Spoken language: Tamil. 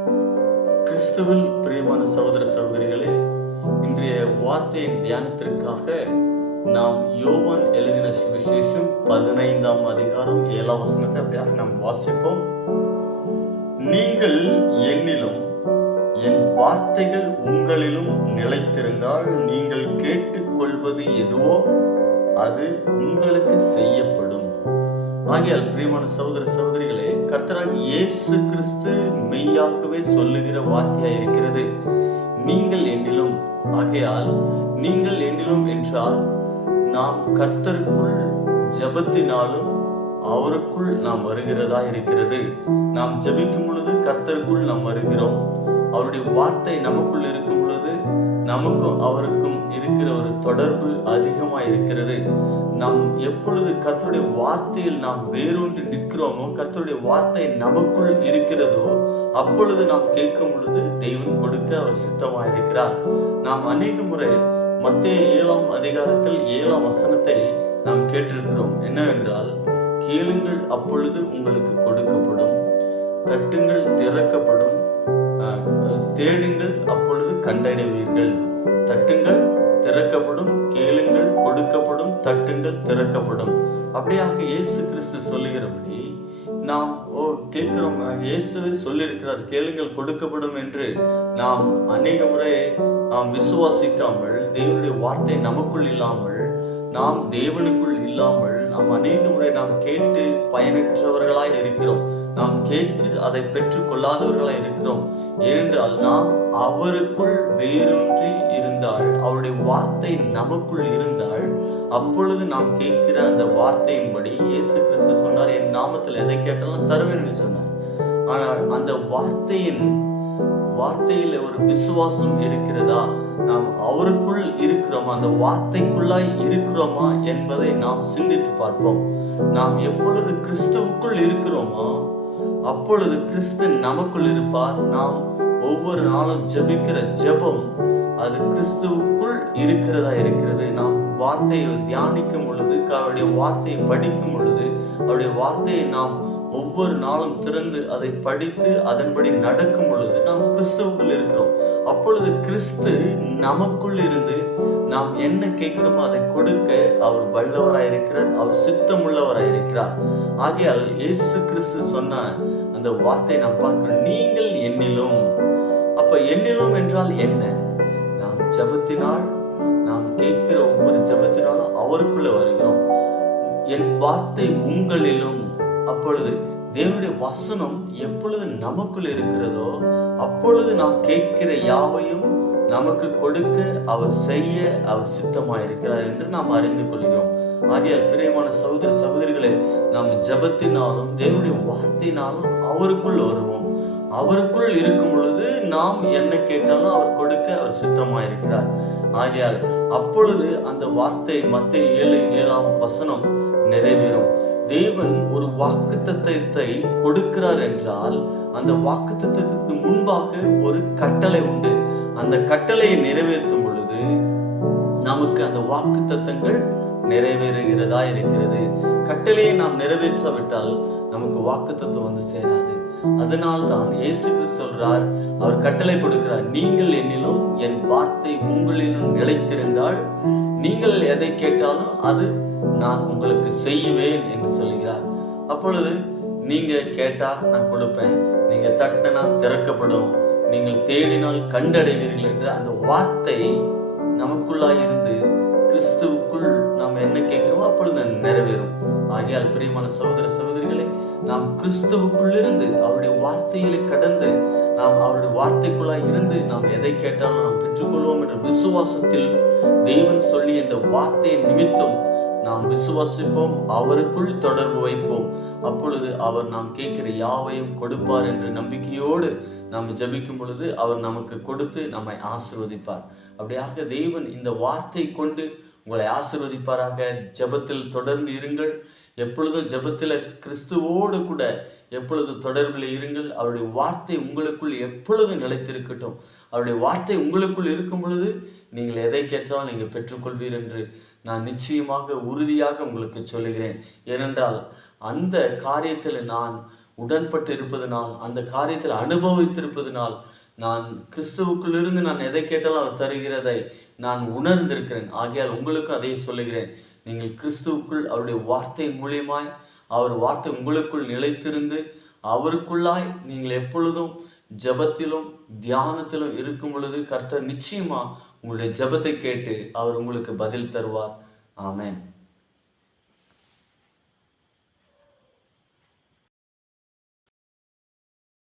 கிறிஸ்துவில் பிரியமான சகோதர சகோதரிகளே, இன்றைய வார்த்தையின் தியானத்திற்காக நாம் யோவான் எழுதின சுவிசேஷம் 15ஆம் அதிகாரம் 7ஆம் வசனத்தை அப்படியாக நாம் வாசிப்போம். நீங்கள் என்னிலும் என் வார்த்தைகள் உங்களிலும் நிலைத்திருந்தால் நீங்கள் கேட்டுக்கொள்வது எதுவோ அது உங்களுக்கு செய்யப்படும். ஆகையால் பிரியமான சகோதர சகோதரிகளே, கர்த்தராகிய இயேசு கிறிஸ்து மெய்யாகவே சொல்லுகிற வார்த்தையாய் இருக்கிறது. நீங்கள் என்னிலும். ஆகையால் நீங்கள் என்னிலும் என்றால் நாம் கர்த்தருக்குள் ஜெபத்தினாலும் அவருக்குள் நாம் வருகிறதா இருக்கிறது. நாம் ஜெபிக்கும் பொழுது கர்த்தருக்குள் நாம் வருகிறோம். அவருடைய வார்த்தை நமக்குள் இருக்கும் பொழுது நமக்கும் அவருக்கும் இருக்கிற ஒரு தொடர்பு அதிகமாக இருக்கிறது. நாம் எப்பொழுது கர்த்தருடைய வார்த்தையில் நாம் வேரூன்றி நிற்கிறோமோ, கர்த்தருடைய வார்த்தை நமக்குள் இருக்கிறதோ, அப்பொழுது நாம் கேட்கும் பொழுது தெய்வம் கொடுக்க அவர் சித்தமாக இருக்கிறார். நாம் அநேக முறை மத்தேயு 7ஆம் அதிகாரத்தில் 7ஆம் வசனத்தை நாம் கேட்டிருக்கிறோம். என்னவென்றால், கேளுங்கள் அப்பொழுது உங்களுக்கு கொடுக்கப்படும், தட்டுங்கள் திறக்கப்படும், தேடுங்கள் அப்பொழுது கண்டடைவீர்கள். தட்டுங்கள் திறக்கப்படும், கேளுங்கள் கொடுக்கப்படும், தட்டுங்கள் திறக்கப்படும். அப்படியாக இயேசு கிறிஸ்து சொல்லுகிறபடி நாம் கேட்கிறோம். இயேசுவே சொல்லியிருக்கிறார், கேளுங்கள் கொடுக்கப்படும் என்று. நாம் அநேக முறை நாம் விசுவாசிக்காமல், தேவனுடைய வார்த்தை நமக்குள் இல்லாமல், நாம் தேவனுக்குள் இல்லாமல் நாம் அநேக முறை நாம் கேட்டு பயனற்றவர்களாய் இருக்கிறோம். நாம் கேட்டு அதை பெற்றுக் கொள்ளாதவர்களாய் இருக்கிறோம். ஏனென்றால் நாம் அவருக்குள் வேரூன்றி இருந்தால், அவருடைய வார்த்தை நமக்குள் இருந்தால், அப்பொழுது நாம் கேட்கிற அந்த வார்த்தையின்படி இயேசு கிறிஸ்து சொன்னார், என் நாமத்தில் எதை கேட்டாலும் தருவேன் என்று சொன்னார். ஆனால் அந்த வார்த்தையில் ஒரு விசுவாசம் இருக்கிறதா? நாம் அவருக்குள் இருக்கிறோமா, அந்த வார்த்தைக்குள்ளாய் இருக்கிறோமா என்பதை நாம் சிந்தித்து பார்ப்போம். நாம் எப்பொழுது கிறிஸ்துவுக்குள் இருக்கிறோமோ அப்பொழுது கிறிஸ்து நமக்குள் இருப்பார். நாம் ஒவ்வொரு நாளும் ஜெபிக்கிற ஜெபம் அது கிறிஸ்துவுக்குள் இருக்கிறதா இருக்கிறது. நாம் வார்த்தையை தியானிக்கும் பொழுது, அவருடைய வார்த்தையை படிக்கும் பொழுது, அவருடைய வார்த்தையை நாம் ஒவ்வொரு நாளும் திறந்து அதை படித்து அதன்படி நடக்கும் பொழுது நாம் கிறிஸ்துவுக்குள் இருக்கிறோம். அப்பொழுது கிறிஸ்து நமக்குள் இருந்து நாம் என்ன கேட்கிறோமோ அதை கொடுக்க அவர் வல்லவராயிருக்கிறார், அவர் சித்தமுள்ளவராயிருக்கிறார். ஆகையால் இயேசு கிறிஸ்து சொன்ன அந்த வார்த்தையை நாம் பார்க்கிறோம், நீங்கள் என்னிலும். அப்ப என்னிலும் என்றால் என்ன? நாம் ஜெபத்தினால், நாம் கேட்கிற ஒவ்வொரு ஜெபத்தினாலும் அவருக்குள்ள வருகிறோம். என் வார்த்தை உங்களிலும். அப்பொழுது தேவனுடைய வசனம் எப்பொழுது நமக்குள் இருக்கிறதோ அப்பொழுது நாம் கேட்கிற யாவையும் நமக்கு கொடுக்க அவர் செய்ய அவர் சித்தமாயிருக்கிறார் என்று நாம் அறிந்து கொள்கிறோம். ஆகையால் பிரியமான சகோதர சகோதரிகளே, நாம் ஜெபத்தினாலும் தேவனுடைய வார்த்தையினாலும் அவருக்குள் வருவோம். அவருக்குள் இருக்கும் பொழுது நாம் என்ன கேட்டாலும் அவர் கொடுக்க அவர் சித்தமாயிருக்கிறார். ஆகையால் அப்பொழுது அந்த வார்த்தை மத்தேயு 7:7ஆம் வசனம் நிறைவேறும். தேவன் ஒரு வாக்குத்தத்தத்தை கொடுக்கிறார் என்றால் அந்த வாக்குத்தத்தத்துக்கு முன்பாக ஒரு கட்டளை உண்டு. அந்த கட்டளையை நிறைவேற்றும் பொழுது நமக்கு அந்த வாக்குத்தத்தங்கள் நிறைவேறுகிறதா இருக்கிறது. கட்டளையை நாம் நிறைவேற்றாவிட்டால் நமக்கு வாக்குத்தத்தம் வந்து சேராது. அதனால்தான் இயேசு கிறிஸ்து சொல்றார், அவர் கட்டளை கொடுக்கிறார், நீங்கள் என்னிலும் என் வார்த்தை உங்களிலும் நிலைத்திருந்தால் நீங்கள் எதை கேட்டாலும் அது நான் உங்களுக்கு செய்வேன் என்று சொல்கிறார். அப்பொழுது நீங்க கேட்டா நான் கொடுப்பேன், நீங்க தட்டினா திறக்கப்படும், நீங்கள் தேடினால் கண்டடைவீர்கள் என்ற அந்த வார்த்தை நமக்குள்ளாய் இருந்து கிறிஸ்துவுக்குள் நாம் என்ன கேட்கிறோமோ அப்பொழுது நிறைவேறும். ஆகையால் பிரியமான சகோதர சகோதரிகளே, நாம் கிறிஸ்துவுக்குள் இருந்து அவருடைய வார்த்தையிலே கடந்து நாம் அவருடைய வார்த்தைக்குள்ளாய் இருந்து நாம் எதை கேட்டாலும் நாம் பெற்றுக்கொள்வோம் என்ற விசுவாசத்தில் தேவன் சொல்லி இந்த வார்த்தையின் நிமித்தம் நாம் விசுவாசிப்போம், அவருக்குள் தொடர்பு வைப்போம். அப்பொழுது அவர் நாம் கேட்கிற யாவையும் கொடுப்பார் என்ற நம்பிக்கையோடு நாம் ஜெபிக்கும் பொழுது அவர் நமக்கு கொடுத்து நம்மை ஆசீர்வதிப்பார். அப்படியாக தேவன் இந்த வார்த்தை கொண்டு உங்களை ஆசீர்வதிப்பாராக. ஜெபத்தில் தொடர்ந்து இருங்கள். எப்பொழுதும் ஜெபத்தில் கிறிஸ்துவோடு கூட எப்பொழுது தொடர்பில் இருங்கள். அவருடைய வார்த்தை உங்களுக்குள் எப்பொழுது நிலைத்திருக்கட்டும். அவருடைய வார்த்தை உங்களுக்குள் இருக்கும் பொழுது நீங்கள் எதை கேட்டாலும் நீங்கள் பெற்றுக்கொள்வீர் என்று நான் நிச்சயமாக உறுதியாக உங்களுக்கு சொல்லுகிறேன். ஏனென்றால் அந்த காரியத்தில் நான் உடன்பட்டு இருப்பதனால், அந்த காரியத்தில் அனுபவித்திருப்பதனால், நான் கிறிஸ்துவுக்குள்ளிருந்து நான் எதை கேட்டாலும் அவர் தருகிறதை நான் உணர்ந்திருக்கிறேன். ஆகையால் உங்களுக்கும் அதை சொல்லுகிறேன். நீங்கள் கிறிஸ்துவுக்குள் அவருடைய வார்த்தை மூலியமாய், அவர் வார்த்தை உங்களுக்குள் நிலைத்திருந்து அவருக்குள்ளாய் நீங்கள் எப்பொழுதும் ஜெபத்திலும் தியானத்திலும் இருக்கும் பொழுது கர்த்தர் நிச்சயமா உங்களுடைய ஜெபத்தை கேட்டு அவர் உங்களுக்கு பதில் தருவார். ஆமென்.